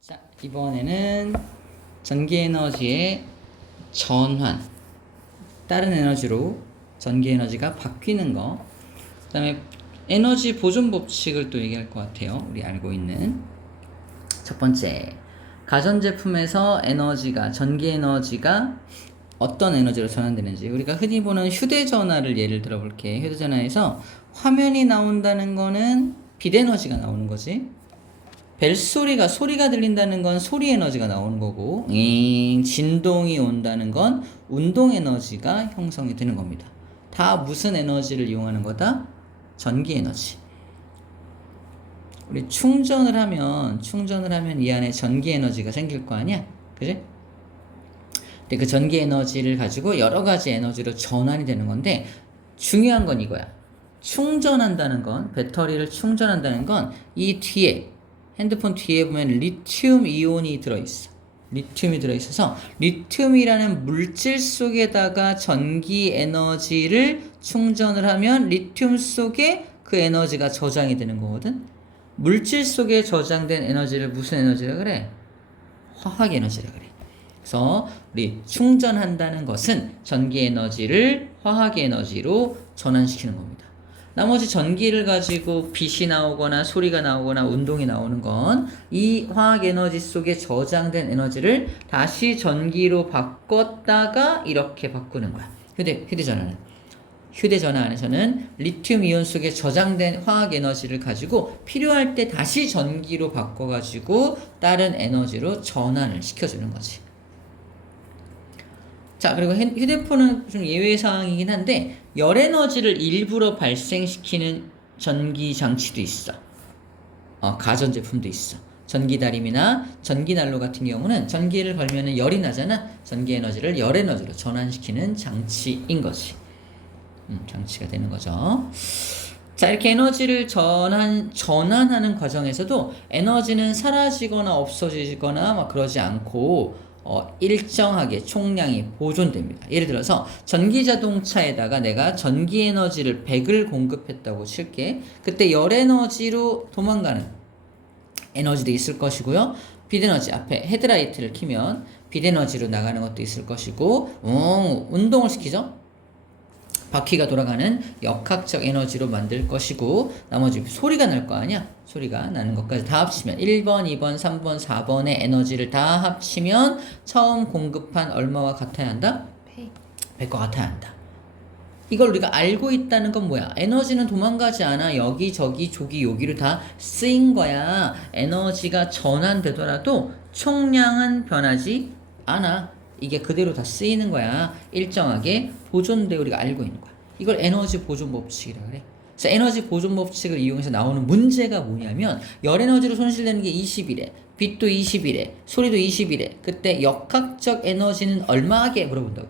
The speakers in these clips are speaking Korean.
자, 이번에는 전기 에너지의 전환, 다른 에너지로 전기 에너지가 바뀌는 거, 그 다음에 에너지 보존 법칙을 또 얘기할 것 같아요. 우리 알고 있는 첫 번째, 가전제품에서 전기 에너지가 어떤 에너지로 전환되는지, 우리가 흔히 보는 휴대전화를 예를 들어 볼게. 휴대전화에서 화면이 나온다는 거는 빛 에너지가 나오는 거지. 소리가 들린다는 건 소리 에너지가 나오는 거고, 진동이 온다는 건 운동 에너지가 형성이 되는 겁니다. 다 무슨 에너지를 이용하는 거다? 전기 에너지. 우리 충전을 하면 이 안에 전기 에너지가 생길 거 아니야? 그지? 근데 그 전기 에너지를 가지고 여러 가지 에너지로 전환이 되는 건데, 중요한 건 이거야. 배터리를 충전한다는 건 이 뒤에, 핸드폰 뒤에 보면 리튬 이온이 들어있어. 리튬이 들어있어서 리튬이라는 물질 속에다가 전기 에너지를 충전을 하면 리튬 속에 그 에너지가 저장이 되는 거거든. 물질 속에 저장된 에너지를 무슨 에너지라 그래? 화학 에너지라 그래. 그래서 우리 충전한다는 것은 전기 에너지를 화학 에너지로 전환시키는 겁니다. 나머지 전기를 가지고 빛이 나오거나 소리가 나오거나 운동이 나오는 건 이 화학 에너지 속에 저장된 에너지를 다시 전기로 바꿨다가 이렇게 바꾸는 거야. 휴대전화 안에서는 리튬 이온 속에 저장된 화학 에너지를 가지고 필요할 때 다시 전기로 바꿔가지고 다른 에너지로 전환을 시켜주는 거지. 자, 그리고 휴대폰은 좀 예외 사항이긴 한데 열 에너지를 일부러 발생시키는 전기 장치도 있어. 가전제품도 있어. 전기다림이나 전기난로 같은 경우는 전기를 걸면은 열이 나잖아. 전기 에너지를 열 에너지로 전환시키는 장치인 거지. 장치가 되는 거죠. 자, 이렇게 에너지를 전환하는 과정에서도 에너지는 사라지거나 없어지거나 막 그러지 않고 일정하게 총량이 보존됩니다. 예를 들어서 전기자동차에다가 내가 전기 에너지를 100을 공급했다고 칠게. 그때 열 에너지로 도망가는 에너지도 있을 것이고요. 빛 에너지, 앞에 헤드라이트를 켜면 빛 에너지로 나가는 것도 있을 것이고, 운동을 시키죠. 바퀴가 돌아가는 역학적 에너지로 만들 것이고, 나머지 소리가 날 거 아니야? 소리가 나는 것까지 다 합치면 1번, 2번, 3번, 4번의 에너지를 다 합치면 처음 공급한 얼마와 같아야 한다? 100과 같아야 한다. 이걸 우리가 알고 있다는 건 뭐야? 에너지는 도망가지 않아. 여기저기 조기 여기로 다 쓰인 거야. 에너지가 전환되더라도 총량은 변하지 않아. 이게 그대로 다 쓰이는 거야. 일정하게 보존되어 우리가 알고 있는 거야. 이걸 에너지 보존 법칙이라 그래. 그래서 에너지 보존 법칙을 이용해서 나오는 문제가 뭐냐면 열 에너지로 손실되는 게 20이래. 빛도 20이래. 소리도 20이래. 그때 역학적 에너지는 얼마게 물어본다고?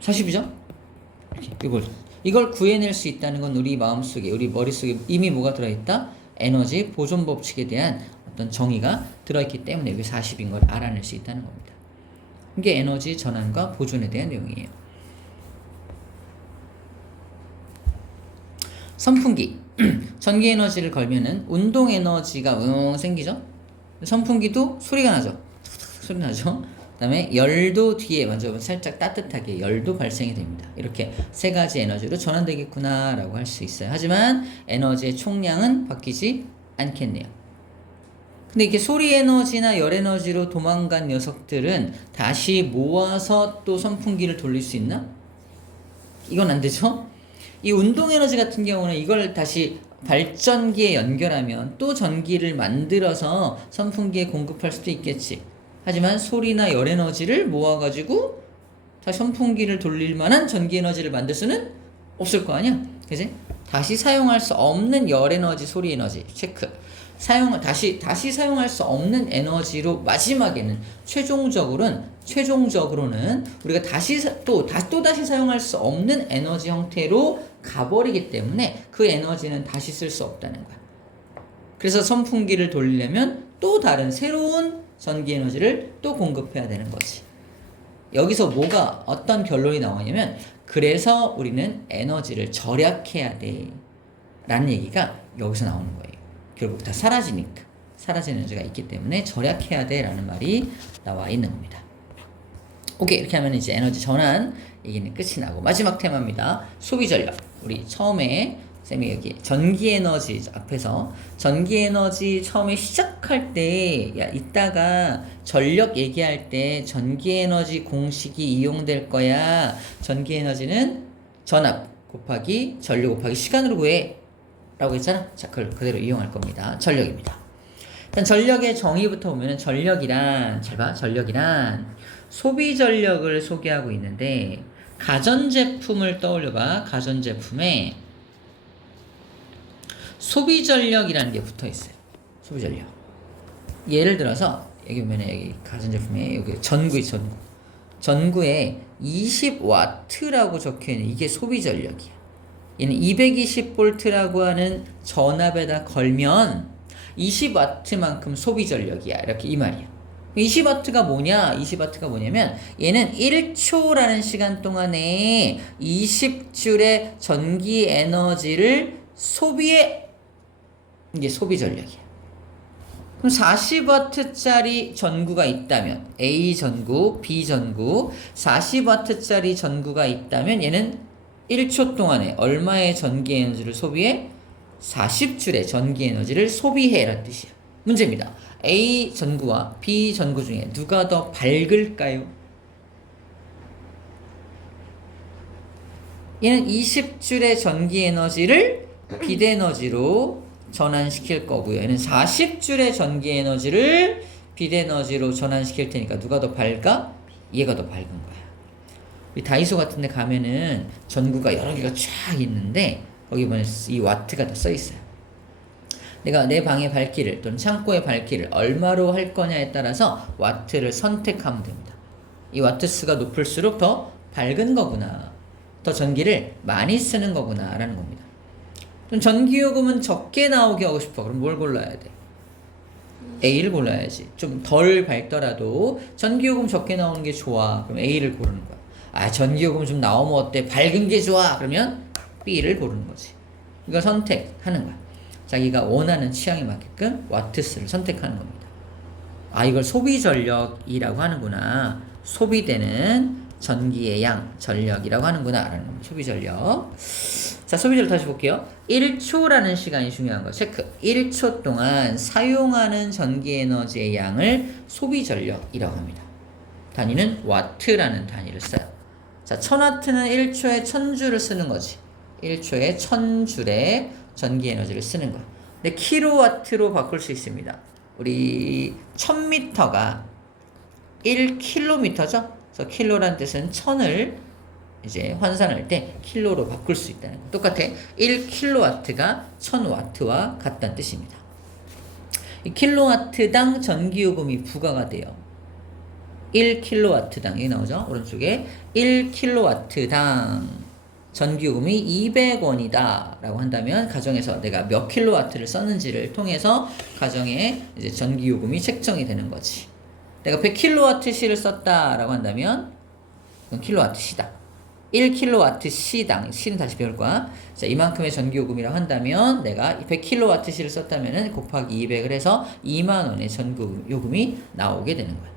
40이죠? 이걸 구해낼 수 있다는 건 우리 마음속에, 우리 머릿속에 이미 뭐가 들어있다? 에너지 보존 법칙에 대한 어떤 정의가 들어있기 때문에 이게 40인 걸 알아낼 수 있다는 겁니다. 이게 에너지 전환과 보존에 대한 내용이에요. 선풍기. 전기 에너지를 걸면은 운동 에너지가 생기죠? 선풍기도 소리가 나죠? 소리 나죠? 그 다음에 열도 뒤에 만져보면 살짝 따뜻하게 열도 발생이 됩니다. 이렇게 세 가지 에너지로 전환되겠구나 라고 할 수 있어요. 하지만 에너지의 총량은 바뀌지 않겠네요. 근데 이게 소리 에너지나 열 에너지로 도망간 녀석들은 다시 모아서 또 선풍기를 돌릴 수 있나? 이건 안 되죠? 이 운동 에너지 같은 경우는 이걸 다시 발전기에 연결하면 또 전기를 만들어서 선풍기에 공급할 수도 있겠지. 하지만 소리나 열 에너지를 모아가지고 다시 선풍기를 돌릴 만한 전기 에너지를 만들 수는 없을 거 아니야? 그지? 다시 사용할 수 없는 열 에너지, 소리 에너지 체크. 다시 사용할 수 없는 에너지로 마지막에는 최종적으로는 우리가 다시 사용할 수 없는 에너지 형태로 가버리기 때문에 그 에너지는 다시 쓸 수 없다는 거야. 그래서 선풍기를 돌리려면 또 다른 새로운 전기 에너지를 또 공급해야 되는 거지. 여기서 어떤 결론이 나오냐면, 그래서 우리는 에너지를 절약해야 돼 라는 얘기가 여기서 나오는 거예요. 결국 다 사라지니까. 사라지는 에너지가 있기 때문에 절약해야 돼라는 말이 나와 있는 겁니다. 오케이, 이렇게 하면 이제 에너지 전환 얘기는 끝이 나고 마지막 테마입니다. 소비 전력. 우리 처음에 쌤이 여기 전기 에너지 앞에서 전기 에너지 처음에 시작할 때 야 이따가 전력 얘기할 때 전기 에너지 공식이 이용될 거야. 전기 에너지는 전압 곱하기 전류 곱하기 시간으로 구해 라고 했잖아. 자, 그걸 그대로 이용할 겁니다. 전력입니다. 일단 전력의 정의부터 보면은 전력이란 잘 봐. 전력이란 소비 전력을 소개하고 있는데 가전제품을 떠올려봐. 가전제품에 소비 전력이라는 게 붙어 있어요. 소비 전력. 예를 들어서 여기 보면 여기 가전제품에 여기 전구 있어. 전구에 20W라고 적혀 있는 이게 소비 전력이야. 얘는 220V라고 하는 전압에다 걸면 20W만큼 소비 전력이야. 이렇게 이 말이야. 20W가 뭐냐? 20W가 뭐냐면 얘는 1초라는 시간 동안에 20줄의 전기 에너지를 소비해. 이게 소비 전력이야. 그럼 40W짜리 전구가 있다면 A 전구, B 전구 40W짜리 전구가 있다면 얘는 1초 동안에 얼마의 전기 에너지를 소비해? 40줄의 전기 에너지를 소비해 라는 뜻이야. 문제입니다. A 전구와 B 전구 중에 누가 더 밝을까요? 얘는 20줄의 전기 에너지를 비대 에너지로 전환시킬 거고요. 얘는 40줄의 전기 에너지를 비대 에너지로 전환시킬 테니까 누가 더 밝아? 얘가 더 밝은 거야. 우리 다이소 같은 데 가면은 전구가 여러 개가 쫙 있는데 거기 보면 이 와트가 다 써 있어요. 내가 내 방의 밝기를 또는 창고의 밝기를 얼마로 할 거냐에 따라서 와트를 선택하면 됩니다. 이 와트 수가 높을수록 더 밝은 거구나. 더 전기를 많이 쓰는 거구나 라는 겁니다. 좀 전기요금은 적게 나오게 하고 싶어. 그럼 뭘 골라야 돼? A를 골라야지. 좀 덜 밝더라도 전기요금 적게 나오는 게 좋아. 그럼 A를 고르는 거야. 아, 전기요금 좀 나오면 어때? 밝은 게 좋아. 그러면 B를 고르는 거지. 이거 선택하는 거야. 자기가 원하는 취향에 맞게끔 와트수를 선택하는 겁니다. 아, 이걸 소비 전력이라고 하는구나. 소비되는 전기의 양, 전력이라고 하는구나 라는 겁니다. 소비 전력. 자, 소비 전력 다시 볼게요. 1초라는 시간이 중요한 거 체크. 1초 동안 사용하는 전기 에너지의 양을 소비 전력이라고 합니다. 단위는 와트라는 단위를 써요. 자, 1000W는 1초에 1000줄을 쓰는 거지. 1초에 1000줄의 전기 에너지를 쓰는 거. 근데 킬로와트로 바꿀 수 있습니다. 우리 1000m가 1km죠? 그래서 킬로란 뜻은 1000을 이제 환산할 때 킬로로 바꿀 수 있다는 거. 똑같아. 1kW가 1000W와 같다는 뜻입니다. 이 킬로와트당 전기요금이 부과가 돼요. 1kW당 여기 나오죠? 오른쪽에 1kW당 전기요금이 200원이다 라고 한다면 가정에서 내가 몇 킬로와트를 썼는지를 통해서 가정에 이제 전기요금이 책정이 되는 거지. 내가 100kWh를 썼다 라고 한다면 그건 킬로와트시다. 1kWh당 C는 다시 배울 거야. 자, 이만큼의 전기요금이라고 한다면 내가 100kWh를 썼다면 곱하기 200을 해서 2만원의 전기요금이 나오게 되는 거야.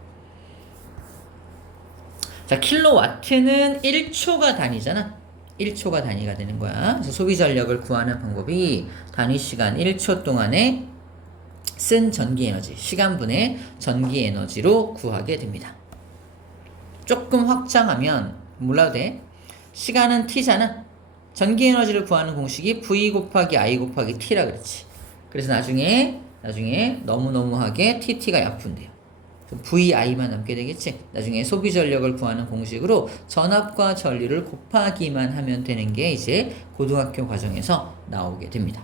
자, 킬로와트는 1초가 단위잖아. 1초가 단위가 되는 거야. 그래서 소비 전력을 구하는 방법이 단위 시간 1초 동안에 쓴 전기 에너지, 시간분의 전기 에너지로 구하게 됩니다. 조금 확장하면 몰라도 돼. 시간은 t잖아. 전기 에너지를 구하는 공식이 v 곱하기 i 곱하기 t라 그랬지. 그래서 나중에 너무너무하게 tt가 약분돼요. VI만 남게 되겠지. 나중에 소비 전력을 구하는 공식으로 전압과 전류를 곱하기만 하면 되는 게 이제 고등학교 과정에서 나오게 됩니다.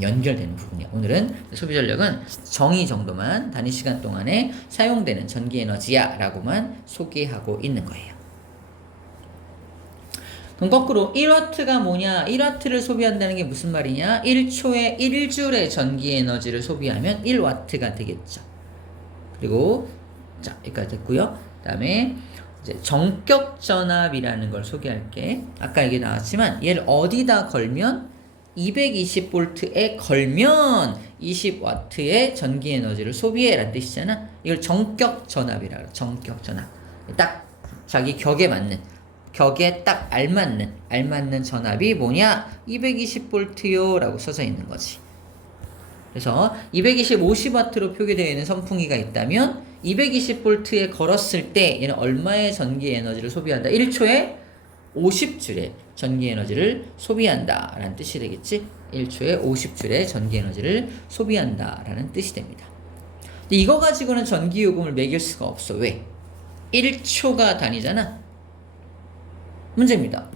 연결되는 부분이야. 오늘은 소비 전력은 정의 정도만 단위 시간 동안에 사용되는 전기 에너지야 라고만 소개하고 있는 거예요. 그럼 거꾸로 1W가 뭐냐? 1W를 소비한다는 게 무슨 말이냐? 1초에 1줄의 전기 에너지를 소비하면 1W가 되겠죠. 그리고 자, 여기까지 됐고요. 그 다음에 이제 정격 전압이라는 걸 소개할게. 아까 이게 나왔지만 얘를 어디다 걸면 220V에 걸면 20W의 전기 에너지를 소비해 라는 뜻이잖아. 이걸 정격 전압이라 그래. 정격 전압. 딱 자기 격에 맞는, 격에 딱 알맞는 전압이 뭐냐? 220V요 라고 써져 있는 거지. 그래서 220, 50W로 표기되어 있는 선풍기가 있다면 220V에 걸었을 때 얘는 얼마의 전기 에너지를 소비한다? 1초에 50줄의 전기 에너지를 소비한다 라는 뜻이 되겠지. 1초에 50줄의 전기 에너지를 소비한다 라는 뜻이 됩니다. 근데 이거 가지고는 전기 요금을 매길 수가 없어. 왜? 1초가 단위잖아. 문제입니다.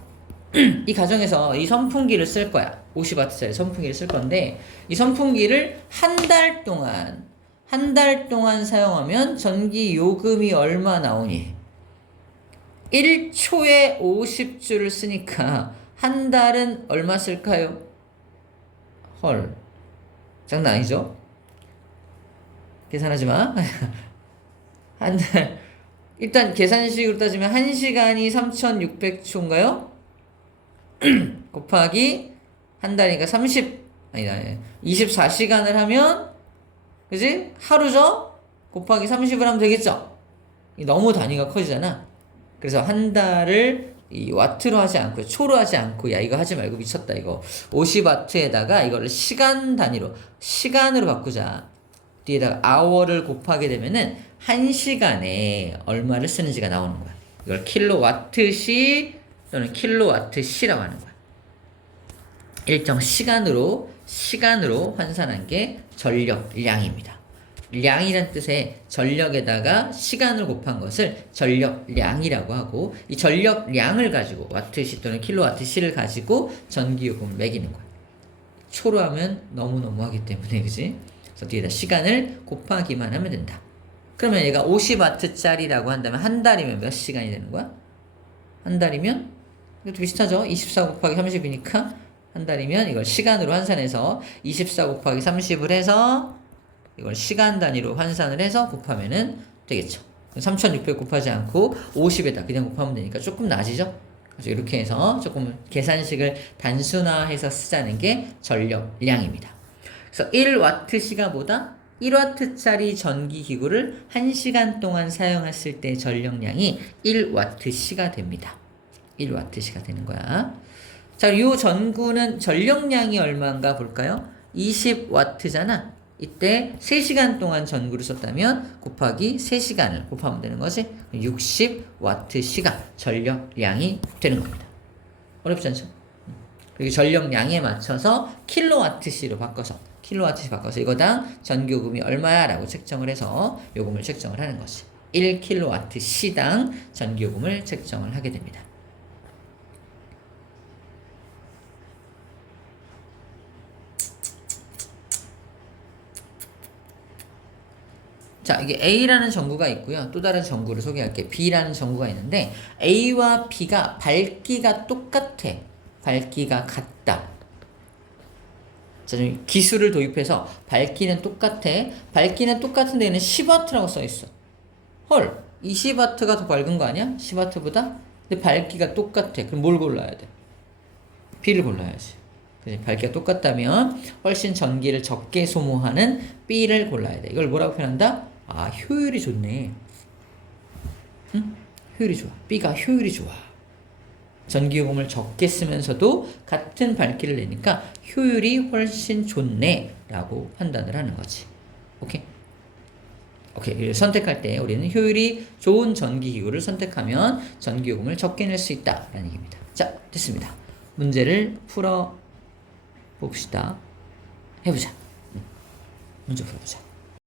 이 가정에서 이 선풍기를 쓸 거야. 50W짜리 선풍기를 쓸 건데 이 선풍기를 한 달 동안 사용하면 전기 요금이 얼마 나오니? 1초에 50줄을 쓰니까 한 달은 얼마 쓸까요? 헐, 장난 아니죠? 계산하지 마. 한 달, 일단 계산식으로 따지면 1시간이 3600초인가요? 곱하기 한 달이니까 24시간을 하면, 그지? 하루죠? 곱하기 30을 하면 되겠죠? 너무 단위가 커지잖아. 그래서 한 달을 이 와트로 하지 않고 초로 하지 않고, 야 이거 하지 말고 미쳤다 이거 50W에다가 이거를 시간 단위로 시간으로 바꾸자. 뒤에다가 hour를 곱하게 되면은 1시간에 얼마를 쓰는지가 나오는 거야. 이걸 킬로와트시 또는 킬로와트시라고 하는 거야. 일정 시간으로 환산한 게 전력량입니다. 량이란 뜻의 전력에다가 시간을 곱한 것을 전력량이라고 하고, 이 전력량을 가지고 와트시 또는 킬로와트시를 가지고 전기요금을 매기는 거야. 초로 하면 너무너무 하기 때문에, 그지? 그래서 뒤에다 시간을 곱하기만 하면 된다. 그러면 얘가 50W짜리라고 한다면 한 달이면 몇 시간이 되는 거야? 한 달이면 이것도 비슷하죠? 24 곱하기 30이니까 한 달이면 이걸 시간으로 환산해서 24 곱하기 30을 해서 이걸 시간 단위로 환산을 해서 곱하면은 되겠죠. 3600 곱하지 않고 50에다 그냥 곱하면 되니까 조금 나아지죠. 그래서 이렇게 해서 조금 계산식을 단순화해서 쓰자는 게 전력량입니다. 그래서 1W시가 뭐다? 1W짜리 전기기구를 1시간 동안 사용했을 때 전력량이 1W시가 됩니다. 1W시가 되는 거야. 자, 이 전구는 전력량이 얼마인가 볼까요? 20W잖아. 이때 3시간 동안 전구를 썼다면 곱하기 3시간을 곱하면 되는 거지. 60W시가 전력량이 되는 겁니다. 어렵지 않죠? 그리고 전력량에 맞춰서 킬로와트시로 바꿔서 이거당 전기요금이 얼마야 라고 책정을 해서 요금을 책정을 하는 것이 1킬로와트시당 전기요금을 책정을 하게 됩니다. 자, 이게 A라는 전구가 있고요. 또 다른 전구를 소개할게. B라는 전구가 있는데 A와 B가 밝기가 똑같아. 밝기가 같다. 자, 좀 기술을 도입해서 밝기는 똑같아. 밝기는 똑같은데 얘는 10W라고 써있어. 헐, 20W가 더 밝은 거 아니야? 10W보다? 근데 밝기가 똑같아. 그럼 뭘 골라야 돼? B를 골라야지. 밝기가 똑같다면 훨씬 전기를 적게 소모하는 B를 골라야 돼. 이걸 뭐라고 표현한다? 아, 효율이 좋네. 응? 효율이 좋아. B가 효율이 좋아. 전기요금을 적게 쓰면서도 같은 밝기를 내니까 효율이 훨씬 좋네 라고 판단을 하는 거지. 오케이? 선택할 때 우리는 효율이 좋은 전기기구를 선택하면 전기요금을 적게 낼 수 있다 라는 얘기입니다. 자, 됐습니다. 문제를 풀어 봅시다. 해보자. 문제 풀어보자.